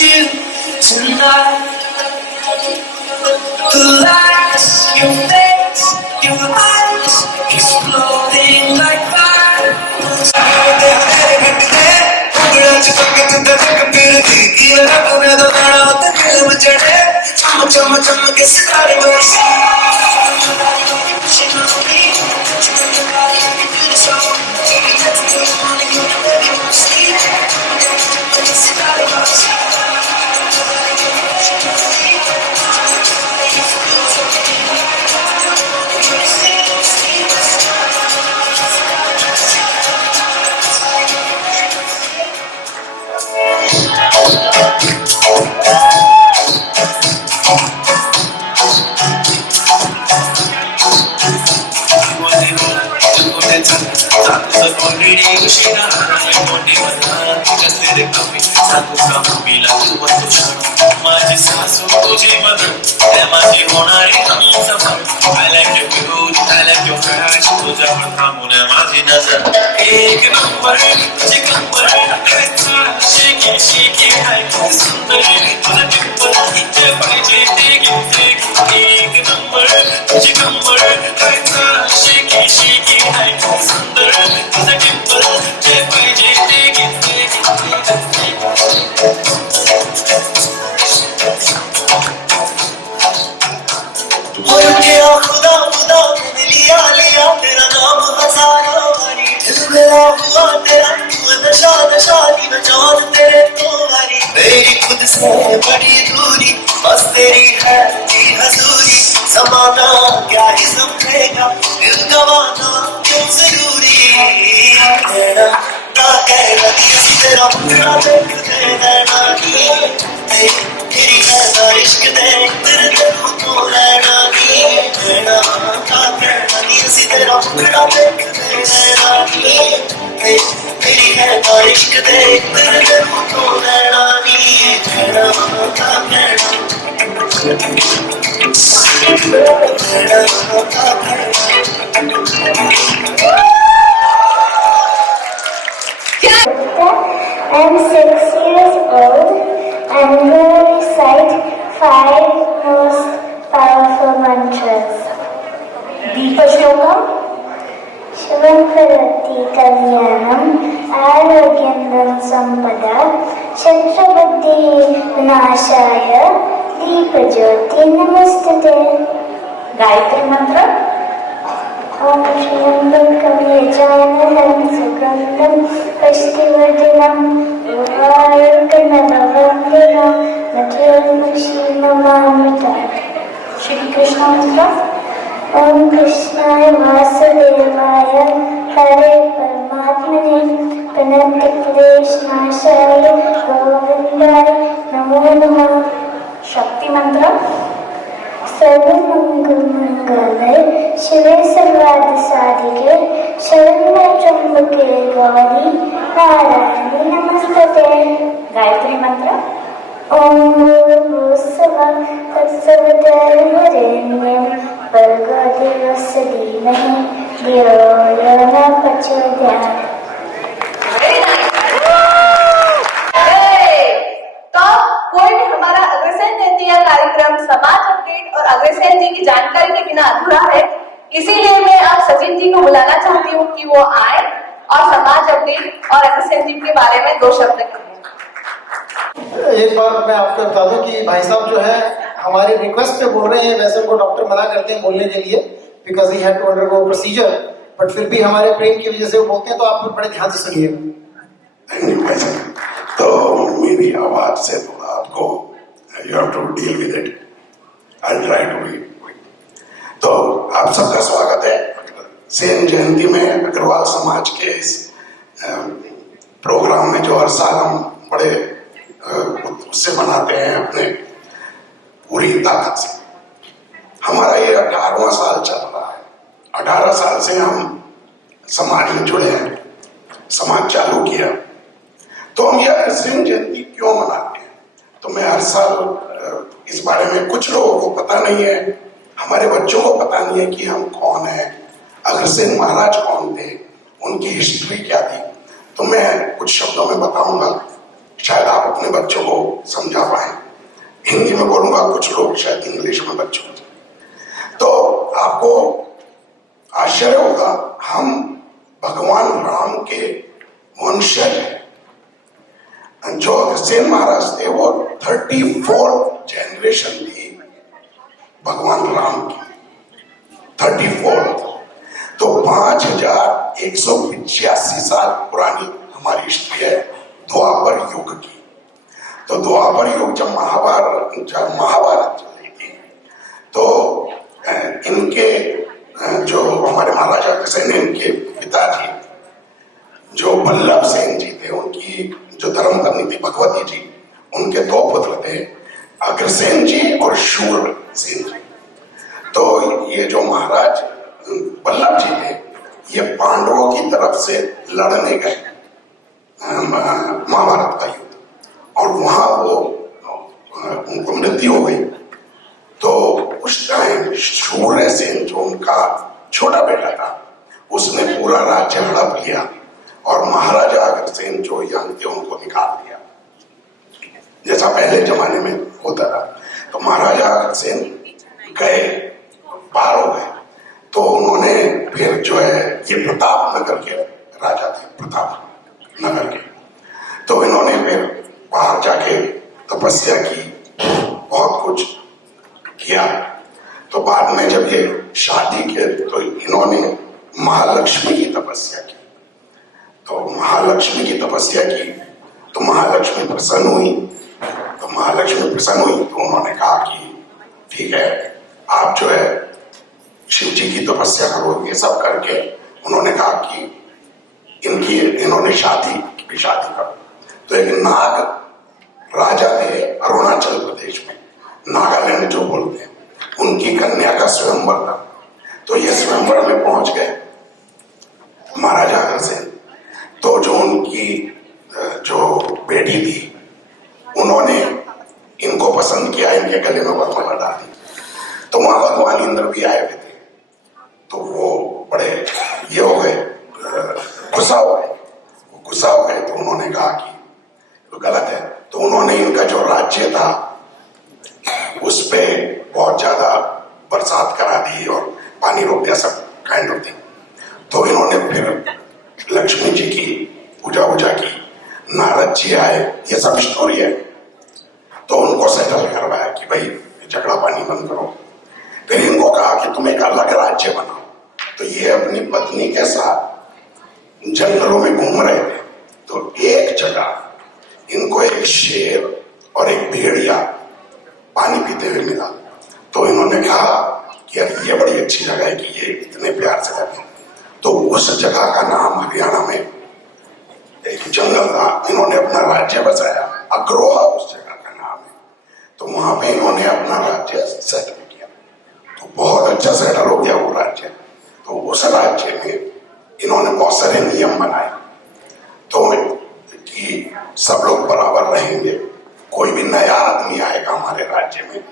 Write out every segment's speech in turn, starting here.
you tonight. The lights, your face, your eyes, exploding like fire. माझी सासू तुझी मदत त्या माझी होणारी Humsafar. I like your beauty, I like your fresh, तुझ्यावर थांबून माझी नजर. एक नंबर तुझी कंबर, शेकी शेकी आहे सुंदर. तुझं टिप्पर जे पाहिजे ते घेते. एक नंबर तुझी कंबर, शेकी शेकी आहे सुंदर. तुझं टिप्पर जे पाहिजे ते घेते. खुदा खुदा मैंने लिया लिया तेरा नाम हजारों बारी. दिल मेरा हुआ तेरा नशा नशा की न जान तेरे तो हरी. मेरी खुद से बड़ी दूरी बस तेरी है हजूरी. जमाना क्या ही समझेगा दिल गवाना क्यों जरूरी. तेरा ना कहना तेरा पूरा देख देना तेरी है ना इश्क दे तेरे दिल को रहना. तेरा का कहना सी तेरा पूरा देख देना तेरी है ना इश्क दे तेरे दिल को रहना. तेरा का कहना तेरा का कहना. I'm 6 years old and will recite 5 most powerful mantras. Deepashloka. Shivam Karati Kalyanam Arogyandam Sampada Chakrabuddhi Vinashaya Deepajyoti Namastate. Gayatri Mantra. Om Shambhakam Yajanam Sugandham Pushtivardhanam Urvayurganavavandhanam Natyamashimamamritam. Shri Krishna Mantra. Om Krishnaya Vasudevaya Hare Paramatmane Pranatikleshnashaya Govindaya Namo Namah. Shakti Mantra. सर्वमंगलमंगले शिवे सर्वार्थसाधिके शरण्ये त्र्यंबके गौरी नारायणी नमस्ते. गायत्री मंत्र. ओम भूर्भुवस्सुवः तत्सवितुर्वरेण्यं भर्गो देवस्य धीमहि धियो यो न प्रचोदयात्. कार्यक्रम समाज अपडेट और अग्रसेन जी की जानकारी के बिना अधूरा है. इसीलिए मैं अब सचिन जी को बुलाना चाहती हूँ कि वो आए और समाज अपडेट और अग्रसेन जी के बारे में 2 शब्द कहें. एक बार मैं आपको बता दूं कि भाई साहब जो है हमारे रिक्वेस्ट पे बोल रहे हैं. वैसे उनको डॉक्टर मना करते हैं बोलने के लिए because he had to undergo procedure, but फिर भी हमारे प्रेम की वजह से वो बोलते हैं. तो आप बड़े ध्यान से सुनिए. तो मेरी आवाज से थोड़ा आपको you have to deal with it. I'll try to be quick. तो आप सबका स्वागत है सेन जयंती में अग्रवाल समाज के इस प्रोग्राम में जो हर साल हम बड़े उससे मनाते हैं अपने पूरी ताकत से. हमारा ये 18वां साल चल रहा है. 18 साल से हम समाज में जुड़े हैं, समाज चालू किया. तो हम ये सेन जयंती क्यों मनाते हैं? तो मैं हर साल इस बारे में कुछ लोगों को पता नहीं है, हमारे बच्चों को पता नहीं है कि हम कौन है, अग्रसेन महाराज कौन थे, उनकी हिस्ट्री क्या थी. तो मैं कुछ शब्दों में बताऊंगा, शायद आप अपने अपने बच्चों को समझा पाए। हिंदी में बोलूंगा, कुछ लोग शायद इंग्लिश में बच्चों को। तो आपको आश्चर्य होगा, हम भगवान राम के वंशज हैं। जो अगस्तीन महाराज थे वो 34 जनरेशन थी भगवान राम की, 34। तो 5185 साल पुरानी हमारी हिस्ट्री है द्वापर युग की। तो द्वापर युग जब महाभारत चली थी, तो इनके जो हमारे महाराजा अग्रसेन, इनके पिताजी जो बल्लभ सेन जी थे, उनकी जो धर्मपत्नी थी भगवती जी, उनके 2 पुत्र थे, अग्रसेन जी और शूर सेन जी। तो ये जो महाराज बल्लभ जी थे, ये पांडवों की तरफ से लड़ने गए महाभारत का युद्ध, और वहां वो उनको मृत्यु हो गई। तो उस टाइम शूर सेन जो उनका छोटा बेटा था, उसने पूरा राज्य हड़प लिया और महाराजा अग्रसेन जो यंग थे उनको निकाल दिया, जैसा पहले जमाने में होता था। तो महाराजा अग्रसेन गए, पार हो गए। तो उन्होंने फिर जो है, ये प्रताप नगर के राजा थे, प्रताप नगर के। तो इन्होंने फिर बाहर जाके तपस्या की, बहुत कुछ किया। तो बाद में जब ये शादी के, तो इन्होंने महालक्ष्मी की तपस्या की। तो महालक्ष्मी की तपस्या की तो महालक्ष्मी प्रसन्न हुई। तो महालक्ष्मी प्रसन्न हुई तो उन्होंने कहा कि ठीक है, आप जो है शिव जी की तपस्या करो। ये सब करके उन्होंने कहा कि इन्होंने शादी करो। तो एक नाग राजा थे अरुणाचल प्रदेश में, नागालैंड जो बोलते हैं, उनकी कन्या का स्वयंवर था। तो ये स्वयंवर में पहुंच गए महाराजा अग्रसेन। तो जो उनकी जो बेटी थी, उन्होंने इनको पसंद किया, इनके गले में वरमाला डाल दी। तो वहां भगवान इंद्र भी आए हुए थे। तो वो बड़े ये हो गए, गुस्सा हो गए। तो उन्होंने कहा कि तो गलत है। तो उन्होंने इनका जो राज्य था उस पे बहुत ज्यादा बरसात करा दी और पानी रोक दिया, सब काइंड ऑफ थिंग। तो इन्होंने फिर लक्ष्मी जी की पूजा की, नारद जी आए, ये सब स्टोरी है। तो उनको सेटल करवाया कि भाई झगड़ा पानी बंद करो। फिर इनको कहा कि तुम एक अलग राज्य बनाओ। तो ये अपनी पत्नी के साथ जंगलों में घूम रहे थे। तो एक जगह इनको एक शेर और एक भेड़िया पानी पीते हुए मिला। तो इन्होंने कहा कि यार ये बड़ी अच्छी जगह है कि ये इतने प्यार से रहते हैं। तो उस जगह का नाम हरियाणा में एक जंगल था, इन्होंने अपना राज्य बसाया, अग्रोहा उस जगह का नाम है। तो वहां पे इन्होंने अपना राज्य सेटल किया। तो बहुत अच्छा सेटल हो गया वो राज्य। तो उस राज्य में इन्होंने बहुत सारे नियम बनाए, तो कि सब लोग बराबर रहेंगे। कोई भी नया आदमी आएगा हमारे राज्य में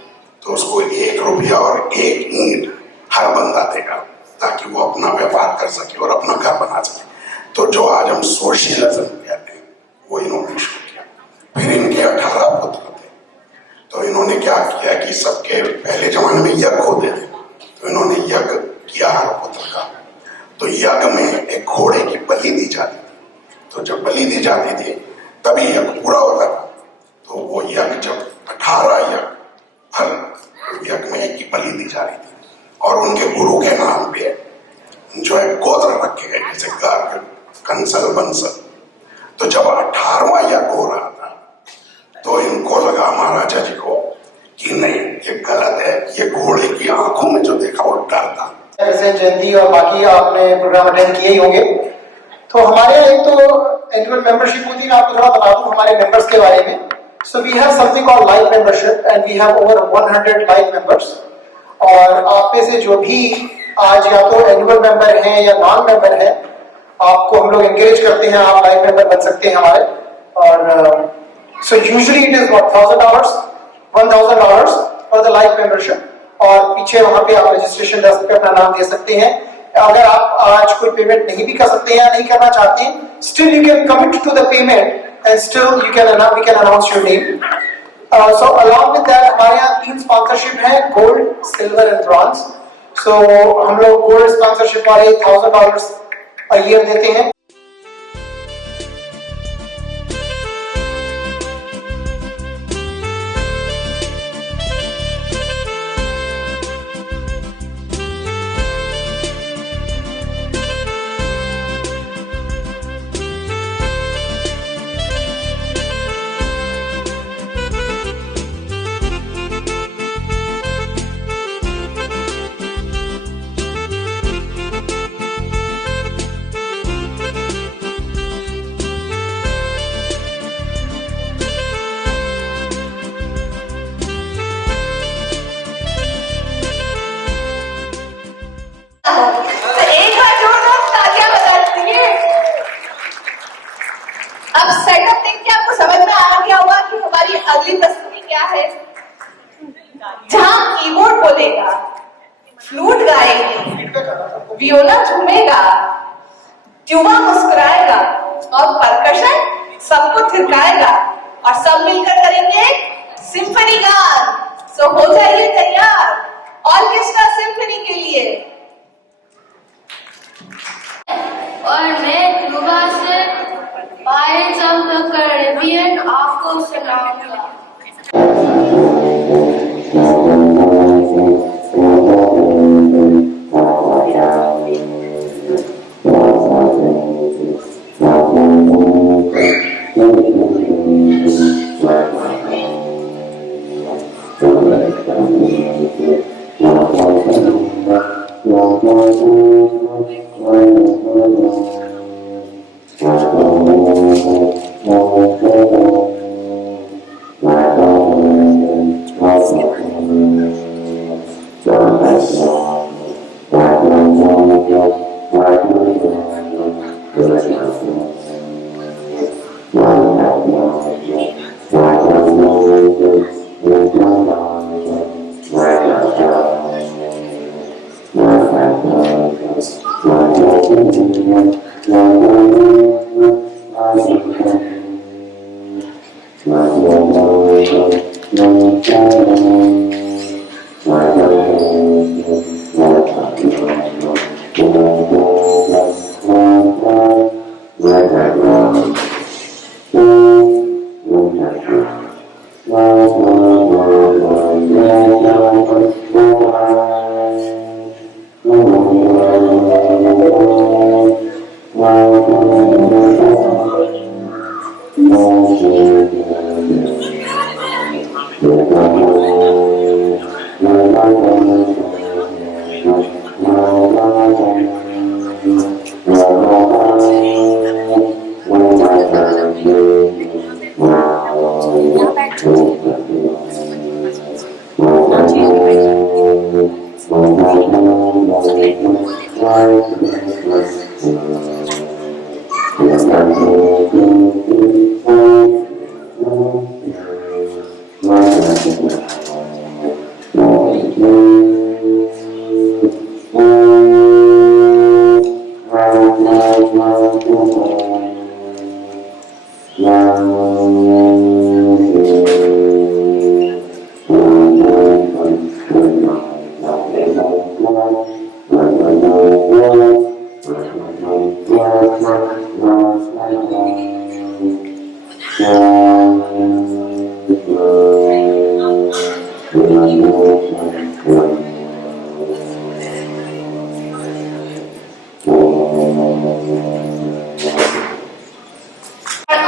तो उसको 1 रुपया और 1 ईंट हर बंदा देगा, ताकि वो अपना व्यापार कर सके और अपना घर बना सके। तो जो आज हम सोशलिज्म कहते हैं, वो इन्होंने शुरू किया। फिर इनके 18 पुत्र थे। तो इन्होंने क्या किया कि सबके पहले जमाने में यज्ञ होते थे, तो इन्होंने यज्ञ किया हर पुत्र का। तो यज्ञ में एक घोड़े की बलि दी जाती थी। तो जब बलि दी जाती थी तभी यज्ञ पूरा होता था। तो वो यज्ञ जब 18 यज्ञ, हर यज्ञ में एक की बलि दी जा रही थी, और उनके गुरु के नाम पे जो है गोत्र रखे गए, जैसे गर्ग, कंसल, बंसल। तो जब 18वां यज्ञ हो रहा था तो इनको लगा महाराजा जी को कि नहीं, ये गलत है। ये घोड़े की आंखों में जो देखा वो डर था। जैसे जयंती और बाकी आपने प्रोग्राम अटेंड किए ही होंगे। तो हमारे एक तो एनुअल मेंबरशिप होती है, आपको थोड़ा बता दूं हमारे मेंबर्स के बारे में। So we have something called live membership and we have over 100 live members. और आप में से जो भी आज या तो एनुअल मेंबर हैं या नॉन मेंबर हैं, आपको हम लोग एंकरेज करते हैं, आप लाइव मेंबर बन सकते हैं हमारे। और so usually it is $1,000 for the live membership. और पीछे वहां पे आप रजिस्ट्रेशन डेस्क पे अपना नाम दे सकते हैं। अगर आप आज कोई पेमेंट नहीं भी कर सकते हैं या नहीं करना चाहते हैं, still you can commit to the payment and still we can announce your name. So along with that हमारे यहाँ 3 sponsorship है, gold, silver and bronze. So हम लोग gold sponsorship वाले $1,000 a year देते हैं. अब सेटअप देख के आपको समझ में आ गया होगा कि हमारी अगली प्रस्तुति क्या है, जहां कीबोर्ड बोलेगा, फ्लूट गाएगी, वियोला झूमेगा, ट्यूबा मुस्कुराएगा और परकशन सबको थिरकाएगा और सब मिलकर करेंगे सिम्फनी गान. सो हो जाइए तैयार ऑर्केस्ट्रा सिम्फनी के लिए. और मैं ट्यूबा से पायरेट्स ऑफ द कैरिबियन आपको सुनाऊंगा.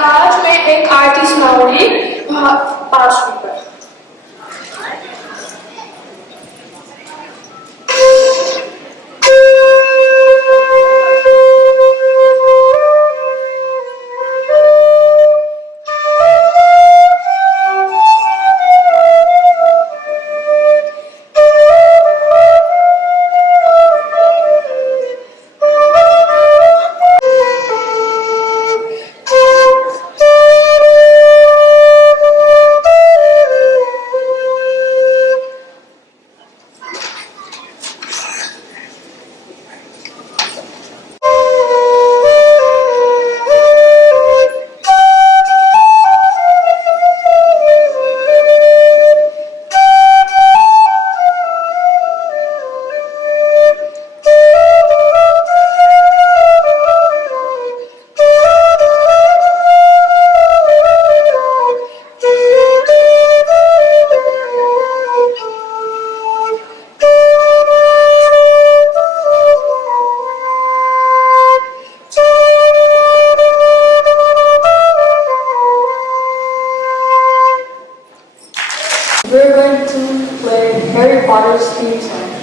आज मैं एक आर्टिस्ट सुनाऊंगी 5 रुपए. favorite Potter's theme song?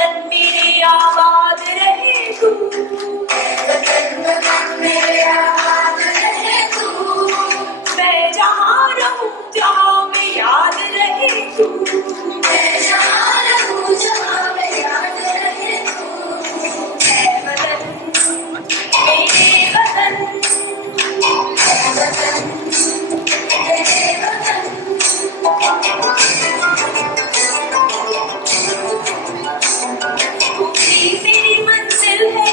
वतन मेरे आबाद रहे तू, वतन मेरे आबाद रहे तू, मैं जहाँ रहूँ जहाँ में याद रहे तू, मैं जहाँ रहूँ जहाँ में याद रहे तू, है वतन मेरे वतन, है वतन मेरे वतन। तू ही मेरी मंजिल है,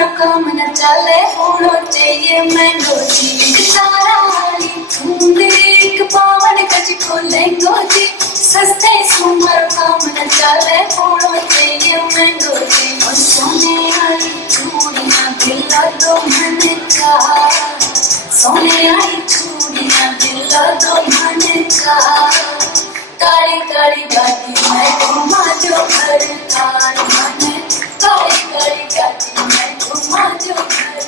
सुमर काम न चले होना चाहिए मैंगो जी तारा वाली बूंदे एक पावन कच खोलेंगो जी सस्ते सुमर काम न चले होना चाहिए मैंगो जी और सोने वाली चूड़ियां दिला दो मन का सोने वाली चूड़ियां दिला दो मन का काली काली गाड़ी में घुमा जो घर तार मन काली काली गाड़ी में घुमा जो घर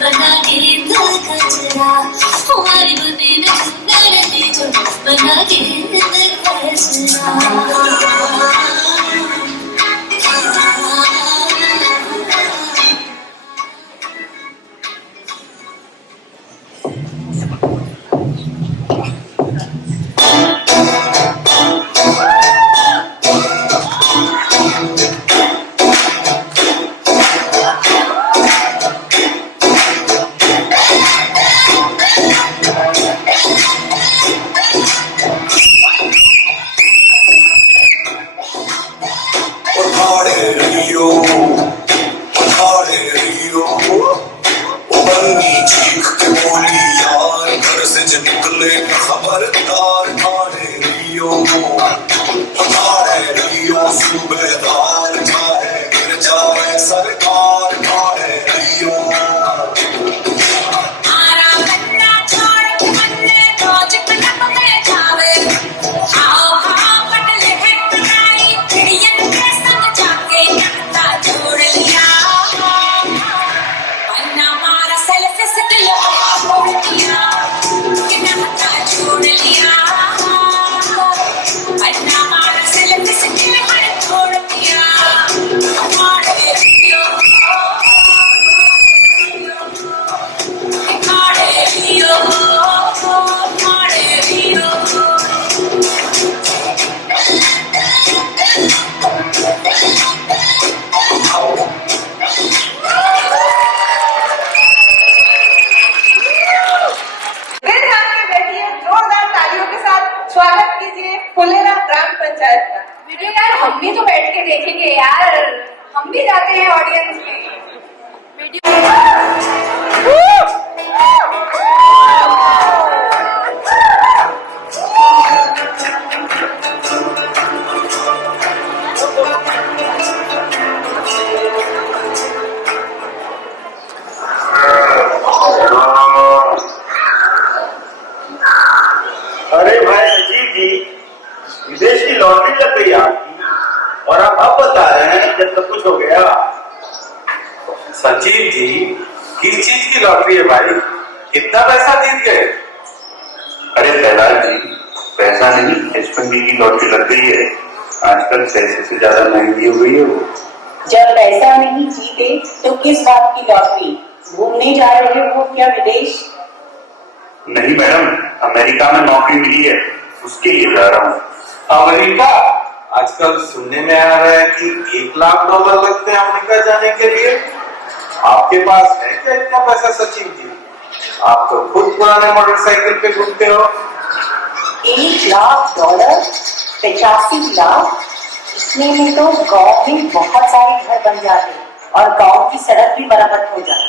बना के हम भी तो बैठ के देखेंगे यार, हम भी जाते हैं ऑडियंस में अरे भाई अजीब जी, विदेश की लॉटरी लग गई आपकी और आप अब बता रहे हैं जब सब कुछ हो गया। सचिव जी, किस चीज की लॉटरी है भाई? कितना पैसा जीत गए? अरे प्रहलाद जी, पैसा नहीं, H1B की लॉटरी लग गई है। आजकल पैसे से ज्यादा महंगी हो गई है वो। जब पैसा नहीं जीते तो किस बात की लॉटरी? घूमने जा रहे हो क्या विदेश? नहीं मैडम, अमेरिका में नौकरी मिली है, उसके लिए जा रहा हूँ। अमेरिका? आजकल सुनने में आ रहा है कि $1 लाख लगते हैं अमेरिका जाने के लिए। आपके पास है क्या इतना पैसा सचिव जी? आप तो खुद पुराने मोटरसाइकिल पे घूमते हो। $1 लाख, 85 लाख, इतने में तो गांव में बहुत सारे घर बन जाते और गांव की सड़क भी मरम्मत हो जाती।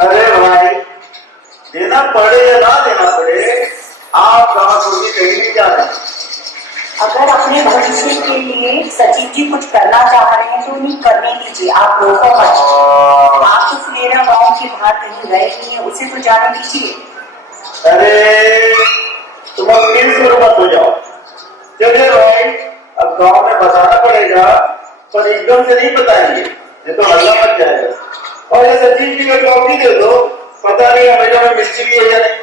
अरे भाई, देना पड़े या ना देना पड़े, आप कहाँ सोची कहीं नहीं जा रहे। अगर अपने भविष्य के लिए सचिव जी कुछ करना चाह रहे हैं तो उन्हें करने दीजिए, आप रोको मत। आप तो फुलेरा गांव के बाहर कहीं गए नहीं है, उसे तो जाने दीजिए। अरे तुम अब फिर शुरू मत हो जाओ। चलिए भाई, अब गांव में बताना पड़ेगा, पर एकदम से नहीं बताएंगे, ये तो हल्ला मच जाएगा। और ये सचिन जी को कॉपी दे दो, पता नहीं हमेशा में मिस्त्री है या नहीं।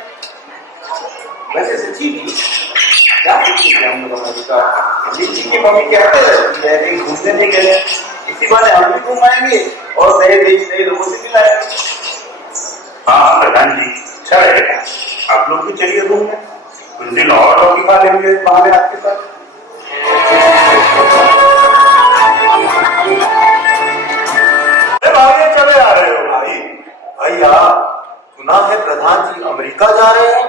वैसे सचिन जी क्या पूछते हैं हम लोग अमेरिका? जी की मम्मी कहते हैं कहीं घूमने नहीं गए, इसी बारे हम भी घुमाएंगे और नए देश नए लोगों से मिलाएंगे। हाँ प्रधान जी, अच्छा है, आप लोग भी चलिए घूमने, कुछ दिन और रोटी खा लेंगे इस बहाने आपके साथ। भाई चले आ रहे हो भाई? भैया सुना है प्रधान जी अमेरिका जा रहे हैं।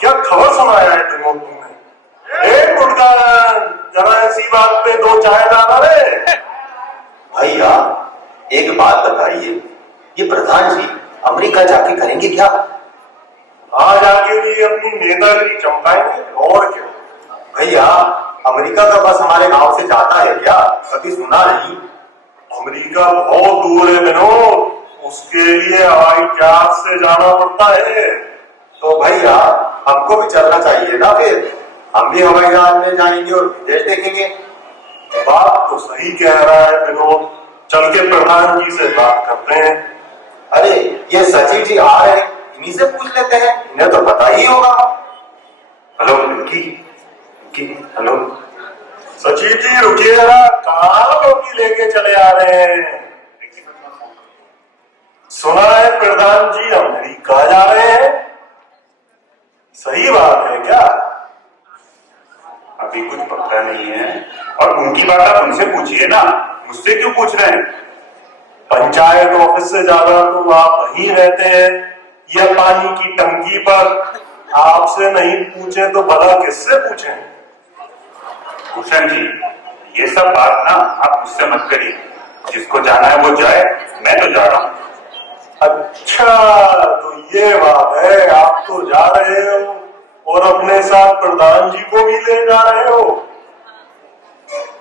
क्या खबर सुनाया है तुमने? एक गुटका जरा ऐसी बात पे दो चाय डाला रे। भैया एक बात बताइए, ये प्रधान जी अमेरिका जाके करेंगे क्या? वहां जाके भी अपनी नेतागिरी चमकाएंगे और क्या। भैया अमेरिका का बस हमारे गांव से जाता है क्या? कभी सुना नहीं। अमेरिका बहुत दूर है विनोद, उसके लिए हवाई जहाज से जाना पड़ता है। तो भैया हमको भी चलना चाहिए ना, फिर हम भी हवाई जहाज में जाएंगे और विदेश देखेंगे। बात तो सही कह रहा है विनोद, चल के प्रधान जी से बात करते हैं। अरे ये सचिव जी आ रहे हैं, इन्हीं से पूछ लेते हैं, इन्हें तो पता ही होगा। हेलो लड़की, हेलो सचिव जी रुकिए जरा, कहाँ लोग लेके चले आ रहे हैं? सुना है प्रधान जी अमेरिका जा रहे हैं, सही बात है क्या? अभी कुछ पता नहीं है, और उनकी बात आप उनसे पूछिए ना, मुझसे क्यों पूछ रहे हैं? पंचायत ऑफिस से ज्यादा तो आप वहीं रहते हैं या पानी की टंकी पर, आपसे नहीं पूछे तो भला किससे पूछें? भूषण जी ये सब बात ना आप मुझसे मत करिए, जिसको जाना है वो जाए, मैं तो जा रहा हूँ। अच्छा तो ये बात है, आप तो जा रहे हो और अपने साथ प्रधान जी को भी ले जा रहे हो?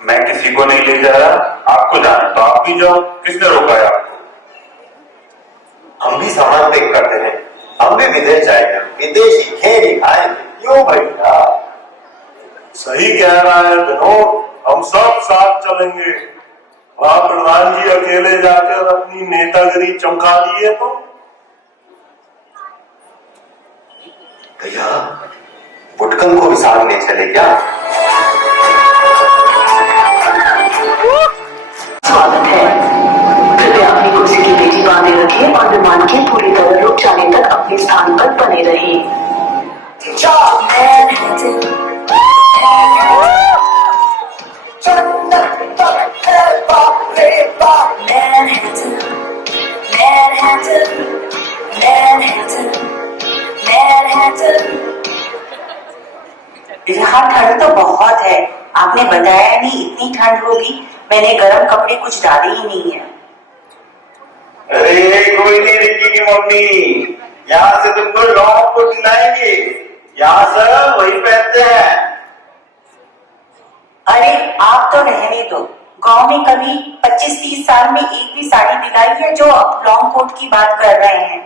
मैं किसी को नहीं ले जा रहा, आपको जाना तो आप भी जाओ, किसने रोका है आपको? हम भी सामान पैक करते हैं, हम भी विदेश जाएंगे, विदेशी खेल खाएंगे, क्यों भैया? सही कह रहा है विनोद, हम सब साथ चलेंगे। वहां प्रधान जी अकेले जाकर अपनी नेतागिरी चमका लिए तो? भैया बुटकन को भी साथ ले चले क्या? स्वागत है, कृपया अपनी कुर्सी की पेटी बांधे रखें और विमान के पूरी तरह रुक जाने तक अपने स्थान पर बने रहें। यहाँ ठंड तो बहुत है, आपने बताया नहीं इतनी ठंड होगी, मैंने गर्म कपड़े कुछ डाले ही नहीं है। अरे कोई नहीं रिक्की की मम्मी, यहाँ से तुमको लॉन्ग कोट दिलाएंगे, यहाँ सब वही पहनते हैं। अरे आप तो रहने दो, गांव में कभी 25-30 साल में एक भी साड़ी दिलाई है जो आप लॉन्ग कोट की बात कर रहे हैं?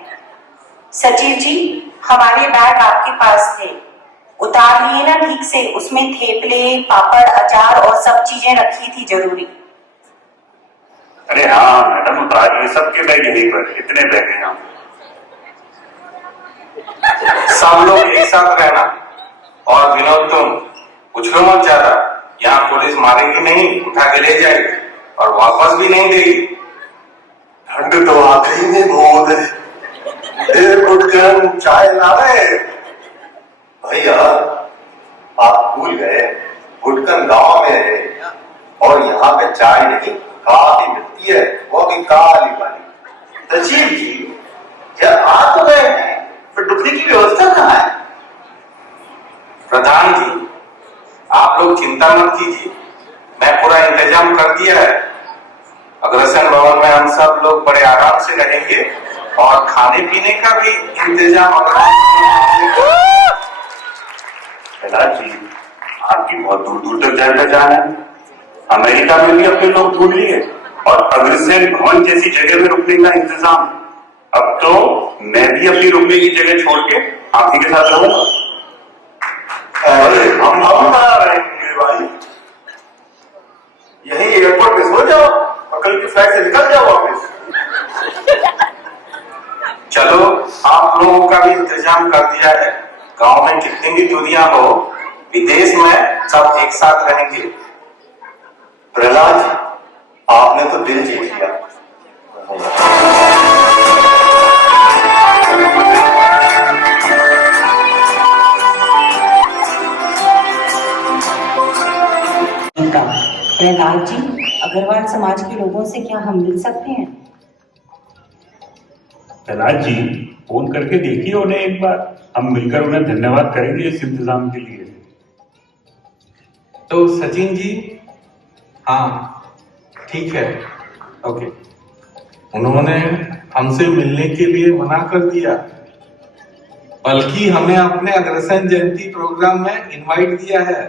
सचिव जी हमारे बैग आपके पास थे, उतार लिए ना ठीक से, उसमें थेपले पापड़ अचार और सब चीजें रखी थी जरूरी। अरे हाँ मैडम उतारिए, सबके बैग यहीं पर, इतने बैग हैं यहाँ। सब लोग एक साथ रहना, और विनोद तुम उछलो मत ज्यादा, यहाँ पुलिस मारेगी नहीं, उठा के ले जाएगी और वापस भी नहीं देगी। ठंड तो वाकई में बहुत है, चाय ला रहे? भैया आप भूल गए, गुटकन गांव में है और यहाँ पे चाय नहीं काफी मिलती है, वो भी काली वाली। सचिव जी जब आ तो गए हैं, फिर दुखने की व्यवस्था कहाँ है? प्रधान जी आप लोग चिंता मत कीजिए, मैं पूरा इंतजाम कर दिया है। अग्रसेन भवन में हम सब लोग बड़े आराम से रहेंगे और खाने पीने का भी इंतजाम प्रधान जी आपकी बहुत दूर दूर तक जाए पहचान है, अमेरिका में भी अपने लोग ढूंढ लिए और अग्रसेन भवन जैसी जगह में रुकने का इंतजाम। अब तो मैं भी अपनी रुकने की जगह छोड़ के आप ही के साथ रहूंगा। अरे हम कहाँ रहेंगे भाई, यही एयरपोर्ट पे सो जाओ और कल की फ्लाइट से निकल जाओ वापस। चलो आप लोगों का भी इंतजाम कर दिया है। गांव में कितनी भी दुनिया हो, विदेश में सब एक साथ रहेंगे। प्रहलाद, आपने तो दिल जीत लिया। प्रहलाद जी, अग्रवाल समाज के लोगों से क्या हम मिल सकते हैं? प्रहलाद जी, फोन करके देखिए उन्हें एक बार, हम मिलकर उन्हें धन्यवाद करेंगे इस इंतजाम के लिए। तो सचिन जी, हाँ ठीक है, ओके। उन्होंने हमसे मिलने के लिए मना कर दिया, बल्कि हमें अपने अग्रसेन जयंती प्रोग्राम में इनवाइट दिया है।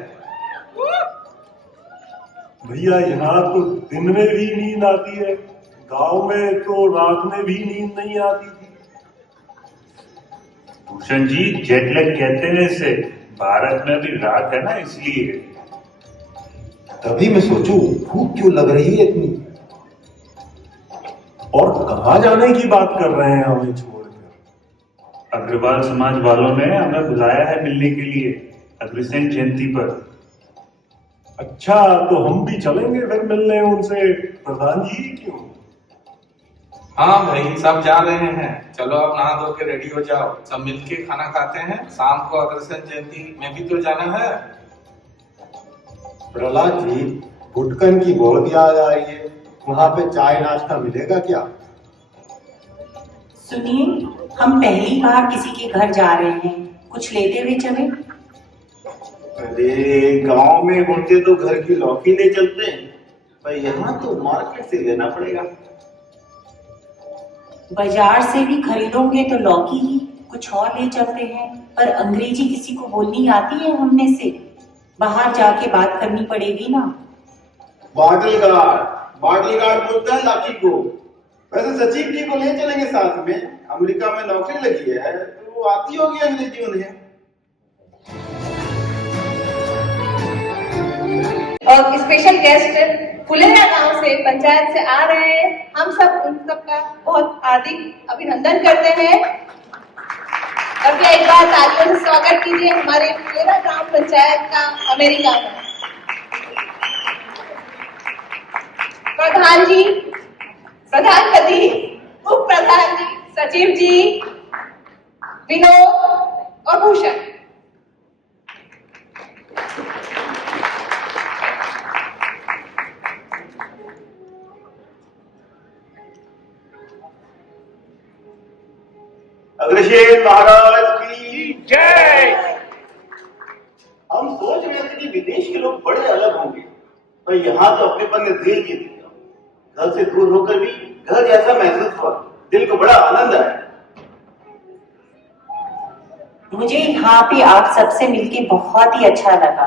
भैया, यहाँ तो दिन में भी नींद आती है, गांव में तो रात में भी नींद नहीं आती थी। भूषण जी, जेटलैग कहते हैं इसे, भारत में भी रात है ना, इसलिए। तभी मैं सोचूं भूख क्यों लग रही है इतनी। और कहाँ जाने की बात कर रहे हैं हमें छोड़कर? अग्रवाल समाज वालों ने हमें बुलाया है मिलने के लिए अग्रसेन जयंती पर। अच्छा, तो हम भी चलेंगे फिर मिलने उनसे। प्रधान जी क्यों? हाँ भाई, सब जा रहे हैं। चलो अब नहा धो के रेडी हो जाओ, सब मिलके खाना खाते हैं। शाम को अग्रसेन जयंती में भी तो जाना है। प्रहलाद जी, भुटकन की बहुत याद आ रही है। वहाँ पे चाय नाश्ता मिलेगा क्या? सुनिए, हम पहली बार किसी के घर जा रहे हैं, कुछ लेते हुए चले। अरे गांव में होते तो घर की लौकी ले चलते हैं, पर यहाँ तो मार्केट से लेना पड़ेगा। बाजार से भी खरीदोंगे तो लौकी ही, कुछ और ले चलते हैं। पर अंग्रेजी किसी को बोलनी आती है हम में से? बाहर जाके बात करनी पड़ेगी ना। बॉटल गार्ड बोलता है लाठी को। वैसे सचिन जी को ले चलेंगे साथ में, अमेरिका में नौकरी लगी है तो आती होगी अंग्रेजी उन्हें। और स्पेशल गेस्ट फुलेरा गांव से, पंचायत से आ रहे हैं। हम सब उन सबका बहुत हार्दिक अभिनंदन करते हैं। कृपया एक बार तालियों से स्वागत कीजिए हमारे फुलेरा ग्राम पंचायत का अमेरिका में। प्रधान जी, प्रधानपति, उप प्रधान जी, सचिव जी, विनोद और भूषण। अग्रसेन महाराज की जय। हम सोच रहे थे कि विदेश के लोग बड़े अलग होंगे, पर यहाँ तो अपनेपन ने दिल जीत लिया। घर से दूर होकर भी घर जैसा महसूस हुआ, दिल को बड़ा आनंद आया। मुझे यहाँ पे आप सबसे मिलके बहुत ही अच्छा लगा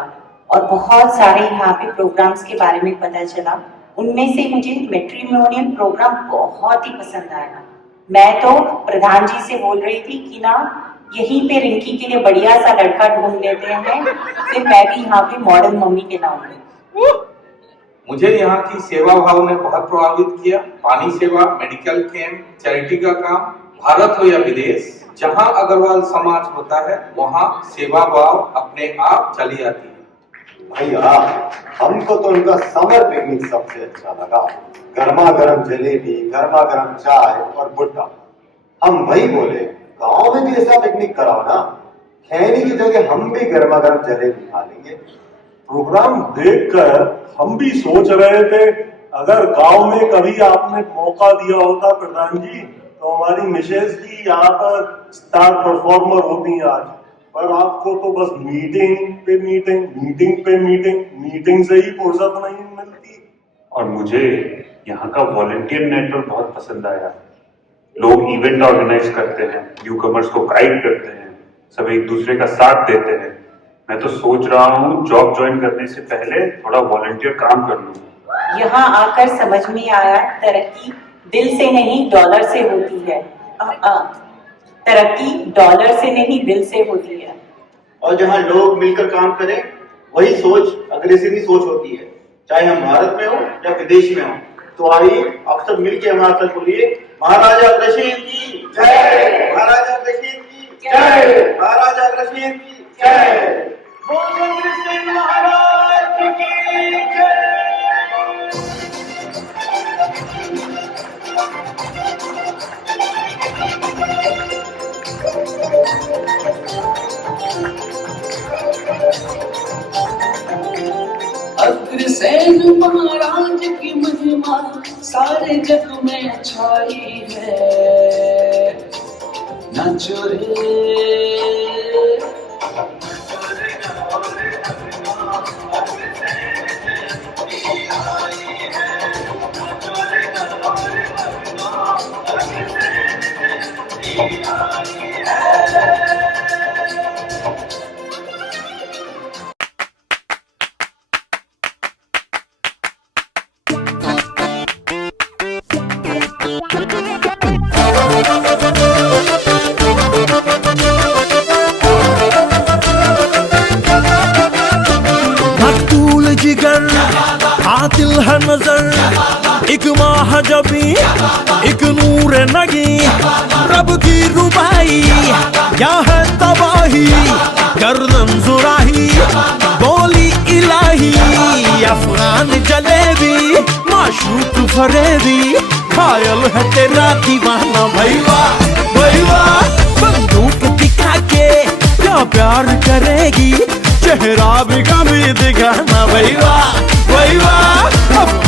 और बहुत सारे यहाँ पे प्रोग्राम्स के बारे में पता चला। उनमें से मुझे मैट्रिमोनियल प्रोग्राम बहुत ही पसंद आया। मैं तो प्रधान जी से बोल रही थी कि ना यहीं पे रिंकी के लिए बढ़िया सा लड़का ढूंढ लेते हैं, फिर मैं भी यहाँ पे मॉडर्न मम्मी कहलाऊंगी। मुझे यहाँ की सेवा भाव ने बहुत प्रभावित किया। पानी सेवा, मेडिकल कैंप, चैरिटी का काम, भारत हो या विदेश, जहाँ अग्रवाल समाज होता है वहाँ सेवा भाव अपने आप चली आती है। भैया, हमको तो उनका समर पिकनिक सबसे अच्छा लगा। गर्मा गर्म जलेबी, गर्मा गर्म चाय और भुट्टा। हम वही बोले, गांव में भी ऐसा पिकनिक कराओ ना, खैनी की जगह हम भी गर्मा गर्म जलेबी खा लेंगे। प्रोग्राम देखकर हम भी सोच रहे थे, अगर गांव में कभी आपने मौका दिया होता प्रधान जी, तो हमारी मिसेज भी यहाँ पर स्टार परफॉर्मर होती आज। पर आपको तो बस मीटिंग पे मीटिंग, मीटिंग पे मीटिंग, मीटिंग से ही फुर्सत नहीं मिलती। और मुझे यहाँ का वॉलंटियर नेटवर्क बहुत पसंद आया। लोग इवेंट ऑर्गेनाइज करते हैं, न्यूकमर्स को गाइड करते हैं, सब एक दूसरे का साथ देते हैं। मैं तो सोच रहा हूँ जॉब ज्वाइन करने से पहले थोड़ा वॉलंटियर काम कर लूँ। यहाँ आकर समझ में आया, तरक्की दिल से नहीं डॉलर से होती है। तरक्की डॉलर से नहीं दिल से होती है। और जहाँ लोग मिलकर काम करें, वही सोच अग्रेसिव सोच होती है। चाहे हम भारत में हो या विदेश में हो, तो आइए आप सब मिलके हमारे साथ बोलिए, महाराजा अग्रसेन की जय, महाराजा अग्रसेन की जय, महाराजा अग्रसेन की जय, बोल अग्रसेन महाराज की जय। अग्रसेन महाराज की महिमा सारे जग में छाई है, नाचो रे मकतूल जिगर कातिल है नजर, एक महाजबी एक नूर नगी, रब की रुबाई क्या है तबाही, गर्दन जुराही बोली इलाही, अफगान जलेबी माशूक फरेबी, घायल है तेरा दीवाना भैया भैया, बंदूक दिखा के क्या प्यार करेगी, चेहरा भी कभी दिखाना भैया भैया।